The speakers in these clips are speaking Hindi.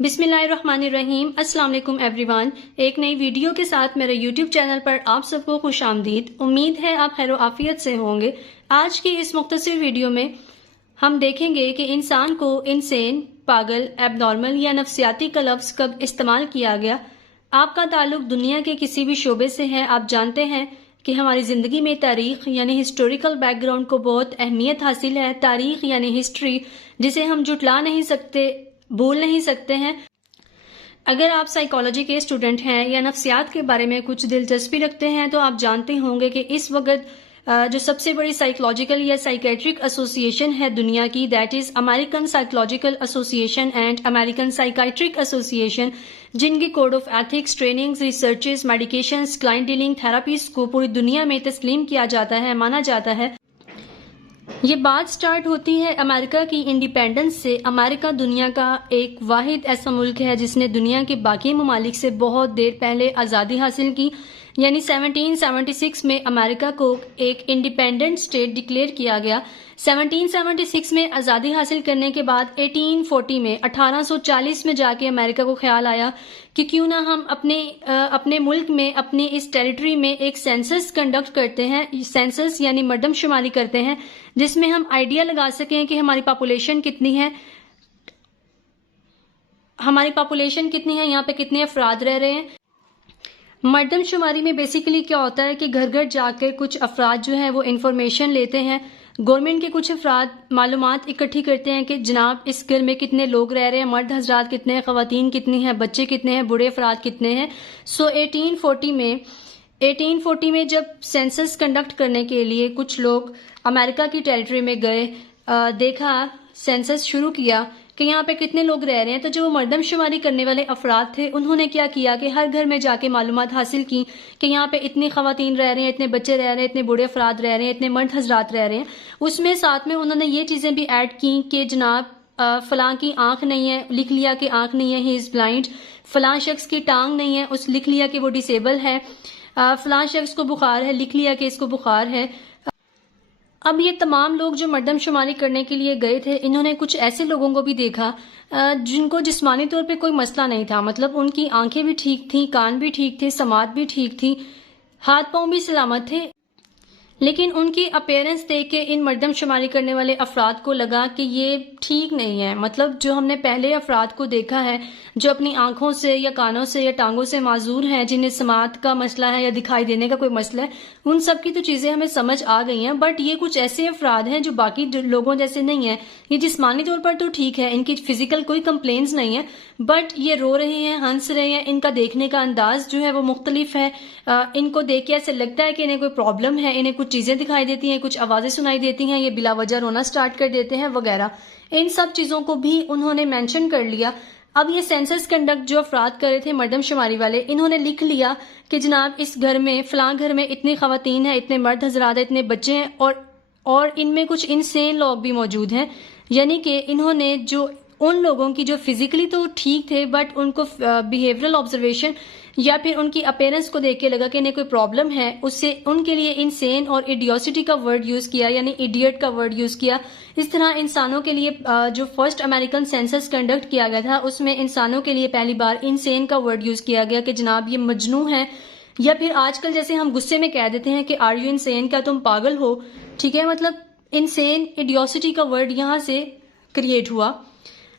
बिस्मिल्लाहिर्रहमानिर्रहीम। अस्सलाम वालेकुम एवरीवन। एक नई वीडियो के साथ मेरे यूट्यूब चैनल पर आप सबको खुश आमदीद। उम्मीद है आप खैर आफियत से होंगे। आज की इस मुख्तसर वीडियो में हम देखेंगे कि इंसान को इंसेन, पागल, एबनॉर्मल या नफ्सियाती का लफ्ज़ कब इस्तेमाल किया गया। आपका ताल्लुक दुनिया के किसी भी शोबे से है, आप जानते हैं कि हमारी ज़िंदगी में तारीख़ यानी हिस्टोरिकल बैकग्राउंड को बहुत अहमियत हासिल है। तारीख़ यानी हिस्ट्री, जिसे हम जुटला नहीं सकते, भूल नहीं सकते हैं। अगर आप साइकोलॉजी के स्टूडेंट हैं या नफ्सियात के बारे में कुछ दिलचस्पी रखते हैं तो आप जानते होंगे कि इस वक्त जो सबसे बड़ी साइकोलॉजिकल या साइकेट्रिक एसोसिएशन है दुनिया की, that is American psychological association and American psychiatric association, जिनकी code of ethics, trainings, researches, medications, client dealing therapies को पूरी दुनिया में तस्लीम किया जाता है, माना जाता है। ये बात स्टार्ट होती है अमेरिका की इंडिपेंडेंस से। अमेरिका दुनिया का एक वाहिद ऐसा मुल्क है जिसने दुनिया के बाकी ममालिक से बहुत देर पहले आज़ादी हासिल की, यानी 1776 में अमेरिका को एक इंडिपेंडेंट स्टेट डिक्लेयर किया गया। 1776 में आज़ादी हासिल करने के बाद 1840 में 1840 में जाके अमेरिका को ख्याल आया कि क्यों ना हम अपने मुल्क में, अपनी इस टेरिटरी में एक सेंसस कंडक्ट करते हैं। सेंसस यानी मर्दमशुमारी करते हैं, जिसमें हम आइडिया लगा सकें कि हमारी पॉपुलेशन कितनी है, यहाँ पे कितने अफराद रह रहे हैं। मर्दमशुमारी में बेसिकली क्या होता है कि घर घर जाकर कुछ अफराद जो हैं वो इंफॉर्मेशन लेते हैं। गवर्नमेंट के कुछ अफराद मालूमात इकट्ठी करते हैं कि जनाब इस घर में कितने लोग रह रहे हैं, मर्द हजरात कितने हैं, ख़वातीन कितनी हैं, बच्चे कितने हैं, बूढ़े अफराद कितने हैं। सो 1840 में जब सेंसस कंडक्ट करने के लिए कुछ लोग अमेरिका की टेरिटरी में गए, देखा, सेंसस शुरू किया कि यहाँ पे कितने लोग रह रहे हैं, तो जो मर्दमशुमारी करने वाले अफराद थे उन्होंने क्या किया कि हर घर में जाके मालूमात हासिल की कि यहाँ पे इतनी ख़वातीन रह रहे हैं, इतने बच्चे रह रहे हैं, इतने बूढ़े अफराद रह रहे हैं, इतने मर्द हजरात रह रहे हैं। उसमें साथ में उन्होंने ये चीज़ें भी ऐड की कि जनाब फलां की आंख नहीं है, लिख लिया कि आंख नहीं है, ही इज़ ब्लाइंड। फलां शख्स की टांग नहीं है, उस लिख लिया कि वो डिसेबल है। फलां शख्स को बुखार है, लिख लिया कि इसको बुखार है। अब ये तमाम लोग जो मर्दमशुमारी करने के लिए गए थे, इन्होंने कुछ ऐसे लोगों को भी देखा जिनको जिस्मानी तौर पे कोई मसला नहीं था, मतलब उनकी आंखें भी ठीक थी, कान भी ठीक थे, समात भी ठीक थी, हाथ पांव भी सलामत थे, लेकिन उनकी अपीयरेंस देख के इन मर्दमशुमारी करने वाले अफराद को लगा कि ये ठीक नहीं है। मतलब जो हमने पहले अफराद को देखा है जो अपनी आंखों से या कानों से या टांगों से माजूर हैं, जिन्हें समात का मसला है या दिखाई देने का कोई मसला है, उन सब की तो चीज़ें हमें समझ आ गई हैं। बट ये कुछ ऐसे अफराद हैं जो बाकी लोगों जैसे नहीं है। ये जिस्मानी तौर पर तो ठीक है, इनकी फिजिकल कोई कंप्लेंट्स नहीं है, बट ये रो रहे हैं, हंस रहे हैं, इनका देखने का अंदाज जो है वो मुख्तलिफ है। इनको देख के ऐसे लगता है कि इन्हें कोई प्रॉब्लम है, इन्हें कुछ चीज़ें दिखाई देती हैं, कुछ आवाज़ें सुनाई देती हैं, ये बिला वजह रोना स्टार्ट कर देते हैं वगैरह। इन सब चीज़ों को भी उन्होंने मेंशन कर लिया। अब ये सेंसस कंडक्ट जो अफराद कर रहे थे मर्दमशुमारी वाले, इन्होंने लिख लिया कि जनाब इस घर में, फलां घर में इतनी ख़वातीन हैं, इतने मर्द हजरात हैं, इतने बच्चे हैं, और इनमें कुछ इनसेन लोग भी मौजूद हैं। यानी कि इन्होंने जो उन लोगों की जो फिजिकली तो ठीक थे बट उनको बिहेवियरल ऑब्जर्वेशन या फिर उनकी अपीयरेंस को देख के लगा कि इन्हें कोई प्रॉब्लम है, उससे उनके लिए इंसेन और इडियोसिटी का वर्ड यूज़ किया, यानी इडियट का वर्ड यूज़ किया। इस तरह इंसानों के लिए जो फर्स्ट अमेरिकन सेंसस कंडक्ट किया गया था उसमें इंसानों के लिए पहली बार इंसेन का वर्ड यूज़ किया गया कि जनाब ये मजनू है, या फिर आजकल जैसे हम गुस्से में कह देते हैं कि आर यू इंसेन, क्या तुम पागल हो। ठीक है, मतलब इंसेन, इडियोसिटी का वर्ड यहाँ से क्रिएट हुआ।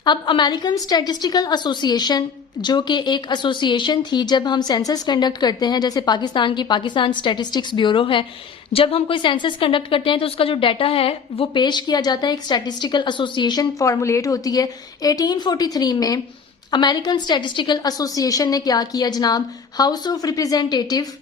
अब अमेरिकन स्टैटिस्टिकल एसोसिएशन जो कि एक एसोसिएशन थी, जब हम सेंसस कंडक्ट करते हैं, जैसे पाकिस्तान की पाकिस्तान स्टैटिस्टिक्स ब्यूरो है, जब हम कोई सेंसस कंडक्ट करते हैं तो उसका जो डाटा है वो पेश किया जाता है, एक स्टैटिस्टिकल एसोसिएशन फॉर्मुलेट होती है। 1843 में अमेरिकन स्टैटिस्टिकल एसोसिएशन ने क्या किया जनाब, हाउस ऑफ रिप्रेजेंटेटिव,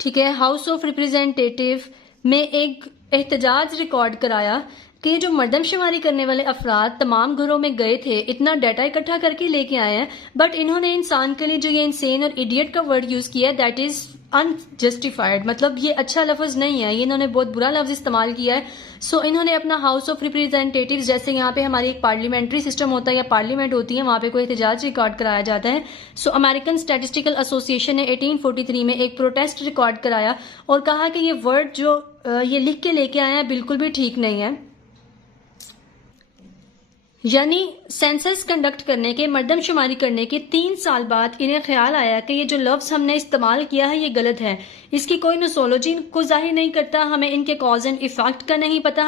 ठीक है, हाउस ऑफ रिप्रेजेंटेटिव में एक एहतजाज रिकॉर्ड कराया कि जो मर्दमशुमारी करने वाले अफराद तमाम घरों में गए थे, इतना डाटा इकट्ठा करके लेके आए हैं, बट इन्होंने इंसान के लिए जो ये इंसेन और इडियट का वर्ड यूज किया, दैट इज अनजस्टिफाइड। मतलब ये अच्छा लफ्ज नहीं है, ये इन्होंने बहुत बुरा लफ्ज इस्तेमाल किया है। सो इन्होंने अपना हाउस ऑफ रिप्रेजेंटेटिव्स, जैसे यहाँ पे हमारी एक पार्लियामेंट्री सिस्टम होता है या पार्लियामेंट होती है, वहां पे कोई एहतजाज रिकॉर्ड कराया जाता है। सो अमेरिकन स्टैटिस्टिकल एसोसिएशन ने 1843 में एक प्रोटेस्ट रिकॉर्ड कराया और कहा कि ये वर्ड जो ये लिख के लेके आए हैं बिल्कुल भी ठीक नहीं है। यानी सेंसस कंडक्ट करने के, मर्दमशुमारी करने के 3 साल बाद इन्हें ख्याल आया कि ये जो लफ्ज हमने इस्तेमाल किया है ये गलत है, इसकी कोई नोसोलॉजी को जाहिर नहीं करता, हमें इनके कॉज एंड इफेक्ट का नहीं पता,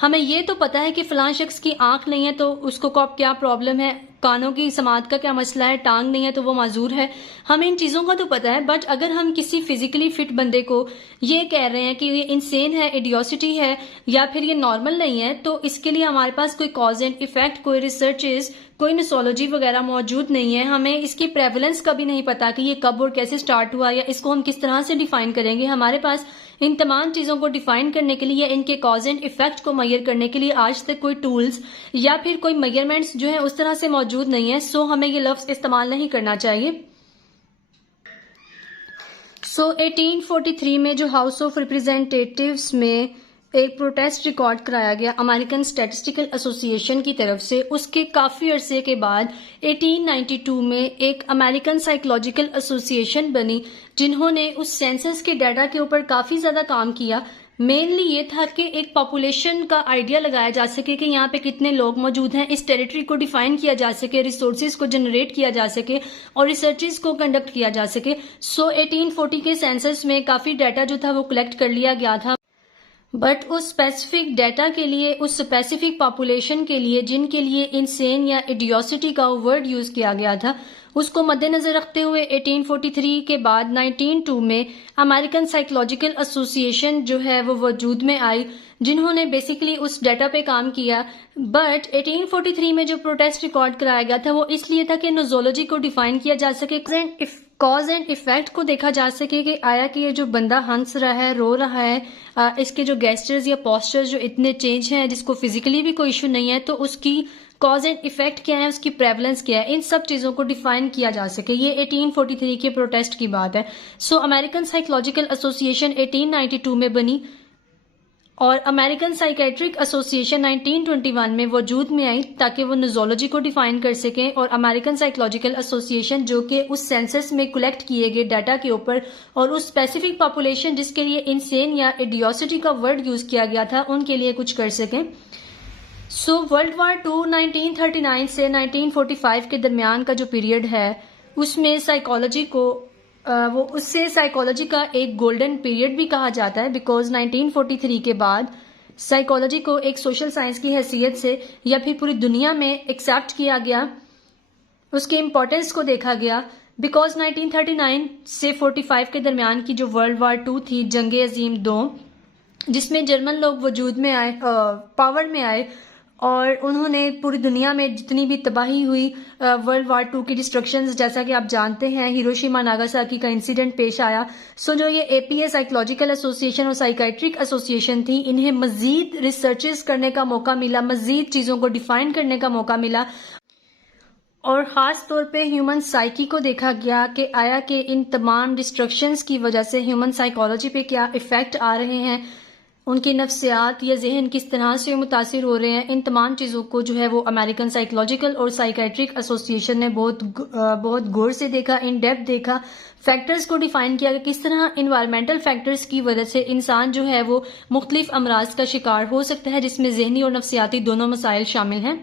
हमें ये तो पता है कि फलां शख्स की आंख नहीं है तो उसको क्या प्रॉब्लम है, कानों की समात का क्या मसला है, टांग नहीं है तो वो माजूर है, हमें इन चीजों का तो पता है। बट अगर हम किसी फिजिकली फिट बंदे को ये कह रहे हैं कि ये इंसेन है, इडियोसिटी है, या फिर ये नॉर्मल नहीं है, तो इसके लिए हमारे पास कोई कॉज एंड इफेक्ट, कोई रिसर्चेस, कोई नोसोलॉजी वगैरह मौजूद नहीं है। हमें इसकी प्रेवलेंस का भी नहीं पता कि ये कब और कैसे स्टार्ट हुआ, या इसको हम किस तरह से डिफाइन करेंगे। हमारे पास इन तमाम चीजों को डिफाइन करने के लिए, इनके कॉज एंड इफेक्ट को मैयर करने के लिए आज तक कोई टूल्स या फिर कोई मेजरमेंट्स जो है उस तरह से मौजूद नहीं है। सो हमें ये लफ्ज इस्तेमाल नहीं करना चाहिए। सो 1843 में जो हाउस ऑफ रिप्रेजेंटेटिव्स में एक प्रोटेस्ट रिकॉर्ड कराया गया अमेरिकन स्टैटिस्टिकल एसोसिएशन की तरफ से, उसके काफी अरसे के बाद 1892 में एक अमेरिकन साइकोलॉजिकल एसोसिएशन बनी, जिन्होंने उस सेंसस के डाटा के ऊपर काफी ज्यादा काम किया। मेनली ये था कि एक पॉपुलेशन का आइडिया लगाया जा सके कि यहाँ पे कितने लोग मौजूद हैं, इस टेरिटरी को डिफाइन किया जा सके, रिसोर्सेज को जनरेट किया जा सके और रिसर्चेज को कंडक्ट किया जा सके। सो 1840 के सेंसस में काफी डाटा जो था वो कलेक्ट कर लिया गया था, बट उस स्पेसिफिक डाटा के लिए, उस स्पेसिफिक पॉपुलेशन के लिए जिनके लिए इंसेन या इडियोसिटी का वर्ड यूज किया गया था, उसको मद्देनजर रखते हुए 1843 के बाद 1902 में अमेरिकन साइकोलॉजिकल एसोसिएशन जो है वो वजूद में आई, जिन्होंने बेसिकली उस डाटा पे काम किया। बट 1843 में जो प्रोटेस्ट रिकॉर्ड कराया गया था वो इसलिए था कि नोजोलॉजी को डिफाइन किया जा सके, कॉज एंड इफेक्ट को देखा जा सके कि आया कि ये जो बंदा हंस रहा है, रो रहा है, इसके जो गेस्टर्स या पोस्चर्स जो इतने चेंज हैं, जिसको फिजिकली भी कोई इशू नहीं है, तो उसकी कॉज एंड इफेक्ट क्या है, उसकी प्रेवलेंस क्या है, इन सब चीजों को डिफाइन किया जा सके। ये 1843 के प्रोटेस्ट की बात है। सो अमेरिकन साइकोलॉजिकल एसोसिएशन 1892 में बनी और अमेरिकन साइकेट्रिक एसोसिएशन 1921 में वजूद में आई ताकि वो नोजोलॉजी को डिफाइन कर सकें। और अमेरिकन साइकोलॉजिकल एसोसिएशन जो कि उस सेंसस में कलेक्ट किए गए डाटा के ऊपर और उस स्पेसिफिक पॉपुलेशन जिसके लिए इंसेन या इडियोसिटी का वर्ड यूज किया गया था उनके लिए कुछ कर सकें। सो वर्ल्ड वार 2 1939 से 1945 के दरमियान का जो पीरियड है उसमें साइकोलॉजी को वो उससे साइकोलॉजी का एक गोल्डन पीरियड भी कहा जाता है, बिकॉज 1943 के बाद साइकोलॉजी को एक सोशल साइंस की हैसियत से या फिर पूरी दुनिया में एक्सेप्ट किया गया, उसके इम्पोर्टेंस को देखा गया। बिकॉज 1939 से 45 के दरमियान की जो वर्ल्ड वार 2 थी, जंग अजीम 2, जिसमें जर्मन लोग वजूद में आए, पावर में आए और उन्होंने पूरी दुनिया में जितनी भी तबाही हुई, वर्ल्ड वार 2 की डिस्ट्रक्शंस, जैसा कि आप जानते हैं हिरोशिमा नागासाकी का इंसिडेंट पेश आया। सो जो ये एपीए साइकोलॉजिकल एसोसिएशन और साइकेट्रिक एसोसिएशन थी, इन्हें मजीद रिसर्चेस करने का मौका मिला, मजीद चीजों को डिफाइन करने का मौका मिला और खास तौर पे ह्यूमन साइकी को देखा गया कि आया कि इन तमाम डिस्ट्रक्शंस की वजह से ह्यूमन साइकोलॉजी पे क्या इफेक्ट आ रहे हैं, उनकी नफ्सियात या जहन किस तरह से मुतासिर हो रहे हैं। इन तमाम चीज़ों को जो है वो अमेरिकन साइकोलॉजिकल और साइकेट्रिक एसोसिएशन ने बहुत गौर से देखा, इन डेप्थ देखा, फैक्टर्स को डिफाइन किया कि किस तरह इन्वायरमेंटल फैक्टर्स की वजह से इंसान जो है वो मुख्तलिफ अमराज का शिकार हो सकता है, जिसमें जहनी और नफ्सियाती दोनों मसाइल शामिल हैं।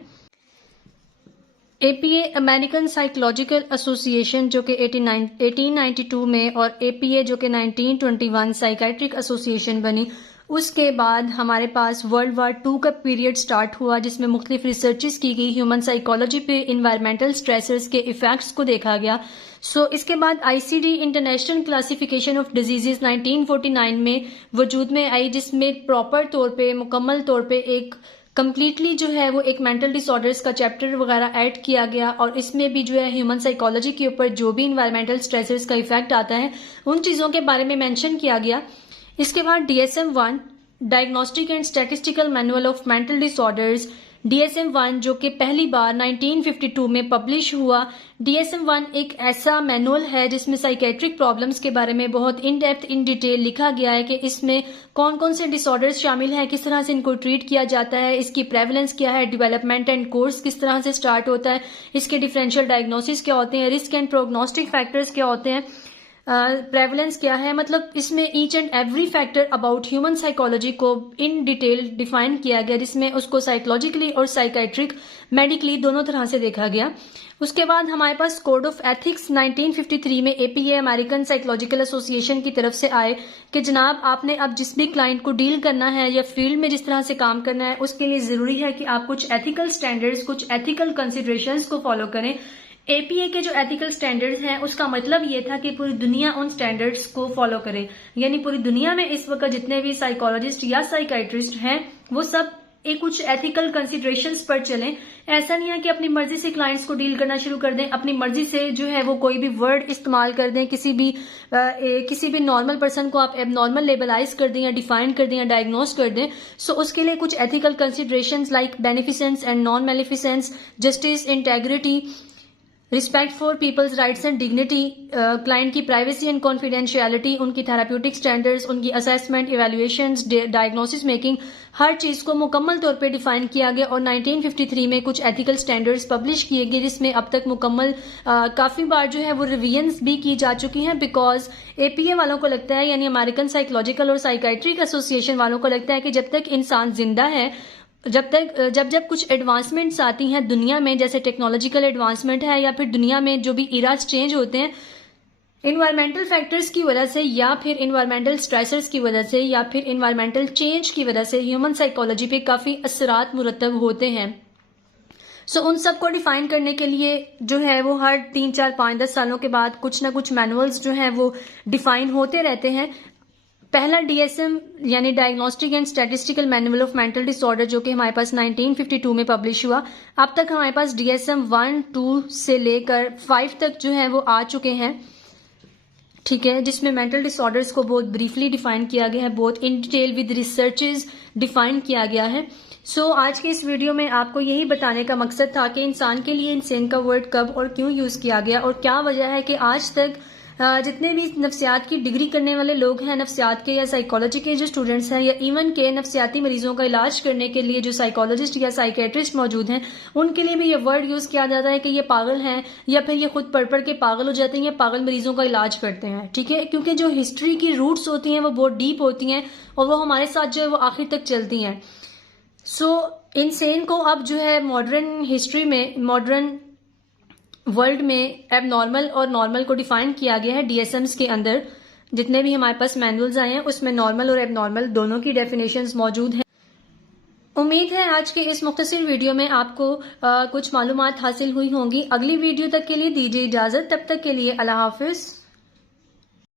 एपीए अमेरिकन साइकोलॉजिकल एसोसिएशन जो कि 1892 में और एपीए जो कि 1921 साइकेट्रिक एसोसिएशन बनी, उसके बाद हमारे पास वर्ल्ड वार 2 का पीरियड स्टार्ट हुआ जिसमें मुख्तलिफ रिसर्चेस की गई, ह्यूमन साइकोलॉजी पे इन्वायरमेंटल स्ट्रेसर्स के इफेक्ट्स को देखा गया। सो इसके बाद ICD international classification of diseases 1949 में वजूद में आई, जिसमें प्रॉपर तौर पे, मुकम्मल तौर पे एक कम्प्लीटली जो है वो एक मेंटल डिसऑर्डर्स का चैप्टर वगैरह ऐड किया गया और इसमें भी जो है ह्यूमन साइकोलॉजी के ऊपर जो भी इन्वायरमेंटल स्ट्रेसर्स का इफेक्ट आता है उन चीज़ों के बारे में मेंशन किया गया। इसके बाद DSM-1 diagnostic and statistical manual of mental disorders, DSM-1 जो कि पहली बार 1952 में पब्लिश हुआ। DSM-1 एक ऐसा मैनुअल है जिसमें साइकेट्रिक प्रॉब्लम्स के बारे में बहुत इन डेप्थ, इन डिटेल लिखा गया है कि इसमें कौन कौन से डिसऑर्डर्स शामिल हैं, किस तरह से इनको ट्रीट किया जाता है, इसकी प्रेवलेंस क्या है, डेवलपमेंट एंड कोर्स किस तरह से स्टार्ट होता है, इसके डिफरेंशियल डायग्नोसिस क्या होते हैं, रिस्क एंड प्रोग्नोस्टिक फैक्टर्स क्या होते हैं, प्रेवलेंस क्या है, मतलब इसमें each and every factor about human psychology को इन डिटेल डिफाइन किया गया, जिसमें उसको साइकोलॉजिकली और साइकाइट्रिक मेडिकली दोनों तरह से देखा गया। उसके बाद हमारे पास कोड ऑफ एथिक्स 1953 में एपीए अमेरिकन साइकोलॉजिकल एसोसिएशन की तरफ से आए कि जनाब आपने अब जिस भी क्लाइंट को डील करना है या फील्ड में जिस तरह से काम करना है, उसके लिए जरूरी है कि आप कुछ एथिकल स्टैंडर्ड्स, कुछ एथिकल कंसिडरेशंस को फॉलो करें। एपीए के जो एथिकल स्टैंडर्ड्स हैं उसका मतलब ये था कि पूरी दुनिया उन स्टैंडर्ड्स को फॉलो करे, यानी पूरी दुनिया में इस वक्त जितने भी साइकोलॉजिस्ट या साइकाइट्रिस्ट हैं वो सब एक कुछ एथिकल कंसिडरेशंस पर चलें। ऐसा नहीं है कि अपनी मर्जी से क्लाइंट्स को डील करना शुरू कर दें, अपनी मर्जी से जो है वो कोई भी वर्ड इस्तेमाल कर दें, किसी भी नॉर्मल पर्सन को आप एबनॉर्मल लेबलाइज कर दें या डिफाइन कर दें या डायग्नोज कर दें। सो उसके लिए कुछ ethical considerations like beneficence and non maleficence, justice, integrity, respect for peoples rights and dignity, client की प्राइवेसी एंड कॉन्फिडेंशियलिटी, उनकी थेराप्यूटिक स्टैंडर्ड्स, उनकी असेसमेंट, इवैल्यूएशंस, डायग्नोसिस मेकिंग, हर चीज को मुकम्मल तौर पे डिफाइन किया गया और 1953 में कुछ एथिकल स्टैंडर्ड्स पब्लिश किए गए, जिसमें अब तक मुकम्मल काफी बार जो है वो रिवीजन्स भी की जा चुकी हैं, बिकॉज एपीए वालों को लगता है, यानी अमेरिकन साइकोलॉजिकल और साइकाइट्रिक एसोसिएशन वालों को लगता है कि जब तक इंसान जिंदा है, जब कुछ एडवांसमेंट्स आती हैं दुनिया में, जैसे टेक्नोलॉजिकल एडवांसमेंट है या फिर दुनिया में जो भी इराज चेंज होते हैं इन्वायरमेंटल फैक्टर्स की वजह से या फिर इन्वायरमेंटल स्ट्रेसर्स की वजह से या फिर इन्वायरमेंटल चेंज की वजह से ह्यूमन साइकोलॉजी पे काफी असरात मुरतब होते हैं। सो उन सब को डिफाइन करने के लिए जो है वो हर 3, 4, 5, 10 सालों के बाद कुछ ना कुछ मैनुअल्स जो है वो डिफाइन होते रहते हैं। पहला डीएसएम यानी diagnostic and statistical manual of mental disorder, जो कि हमारे पास 1952 में पब्लिश हुआ। अब तक हमारे पास डीएसएम 1, 2 से लेकर 5 तक जो है वो आ चुके हैं, ठीक है, जिसमें मेंटल डिसऑर्डर्स को बहुत ब्रीफली डिफाइन किया गया है, बहुत in detail with researches define किया गया है। सो आज के इस वीडियो में आपको यही बताने का मकसद था कि इंसान के लिए इंसान का वर्ड कब और क्यों यूज किया गया और क्या वजह है कि आज तक जितने भी नफ्सियात की डिग्री करने वाले लोग हैं, नफ्सियात के या साइकोलॉजी के जो स्टूडेंट्स हैं या इवन के नफ्सियाती मरीजों का इलाज करने के लिए जो साइकोलॉजिस्ट या साइकेट्रिस्ट मौजूद हैं, उनके लिए भी ये वर्ड यूज किया जाता है कि ये पागल हैं या फिर ये खुद पढ़ के पागल हो जाते हैं, ये पागल मरीजों का इलाज करते हैं, ठीक है, क्योंकि जो हिस्ट्री की रूट्स होती हैं वो बहुत डीप होती हैं और वो हमारे साथ जो है वो आखिर तक चलती हैं। सो इंसान को अब जो है मॉडर्न हिस्ट्री में, मॉडर्न वर्ल्ड में एबनॉर्मल और नॉर्मल को डिफाइन किया गया है डीएसएम्स के अंदर। जितने भी हमारे पास मैनुअल्स आए हैं उसमें नॉर्मल और एबनॉर्मल दोनों की डेफिनेशंस मौजूद हैं। उम्मीद है आज के इस मुख्तसर वीडियो में आपको कुछ मालूमात हासिल हुई होंगी। अगली वीडियो तक के लिए दीजिए इजाजत, तब तक के लिए अल्लाह हाफिज।